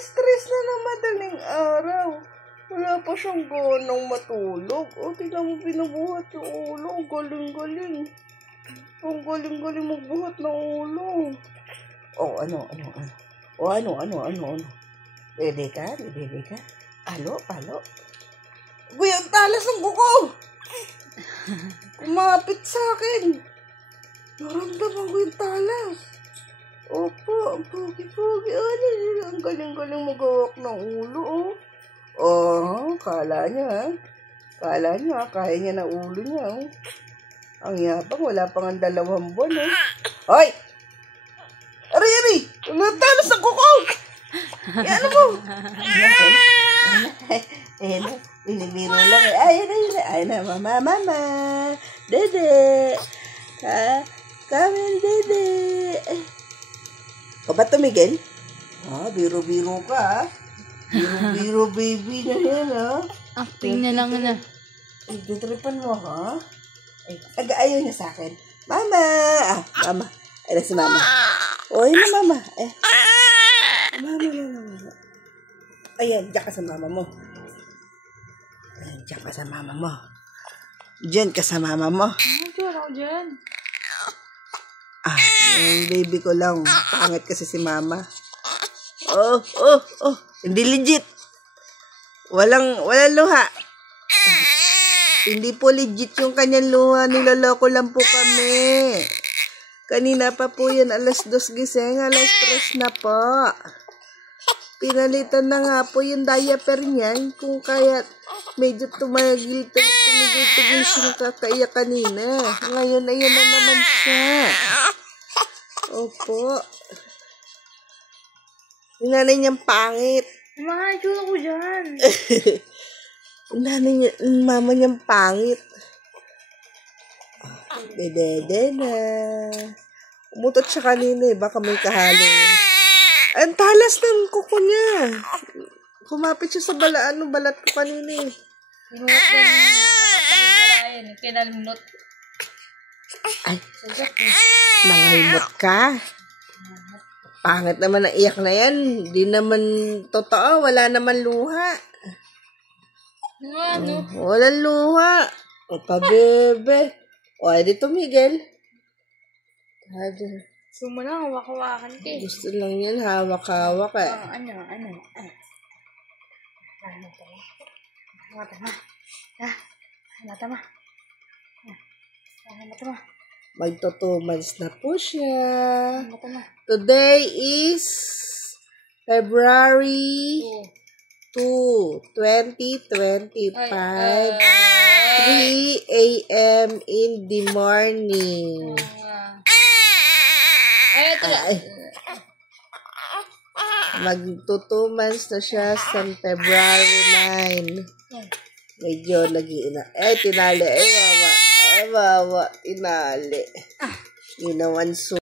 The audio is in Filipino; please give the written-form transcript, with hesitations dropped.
stress na ng madaling araw. Wala pa siyang ganang matulog. O, tingnan mo, binubuhat yung ulo. Galing-galing. Ang galing-galing magbuhat ng ulo. O, ano. Bebe ka? Palo. Uy, ang talas ng kuko! Kumapit sa akin. Naramdaman ko yung talas. Opo, ang pogi-pogi. Ang galing-galing magawak ng ulo, oh. Oh, kala niya, kaya niya na ulo niya, oh. Ang yabang, wala pang ang 2 buwan, oh. Hoy! Ari! Talas ng kuko! Yan mo! Ayan na, binibiro lang, eh. Ayan na, mama. Dede! Come in, Dede! O ba ito, Miguel? Biro-biro ka, ha? Biro baby na yan, ha? Acting na lang na. Dutripan mo, ha? Ayaw niya sa akin. Mama! Mama. Ayan si mama. Yun na, mama. Mama. Ayan, diyan ka sa mama mo. Diyan ka sa mama mo. Diyan ka sa mama mo. Ako dyan. Yung baby ko lang. Pangit kasi si mama. Hindi legit. Walang luha. Hindi po legit yung kanyang luha. Niloloko lang po kami. Kanina pa po yan. 2:00 gising. 3:00 na po. Pinalitan na nga po yung diaper niyan. Kung kaya medyo tumigil siya nakakaiyak kanina. Ngayon, ayun na naman siya. Opo. Yung nanay niyang pangit. Mga itsura ko dyan. Mama niyang pangit. Dede na. Umutot siya kanina, baka may kahalo yun. Ang talas ng kuko niya. Kumapit siya sa balat ko kanina. Kinalmot. Ay, nangalmot ka. Pangit naman ang iyak na yan. Hindi naman totoo. Wala naman luha. Walang luha. Bebe. Dito, Miguel. Sumo lang, hawak-hawakan ka. Gusto lang yan, hawak-hawak eh. Mata mo. Magto 2 months na po siya. Mata mo. Today is February 2, 2025. 3 a.m. in the morning. Magto 2 months na siya sa February 9. Medyo nag-iina. Tinali. Mama. Tinali. Ginawan so.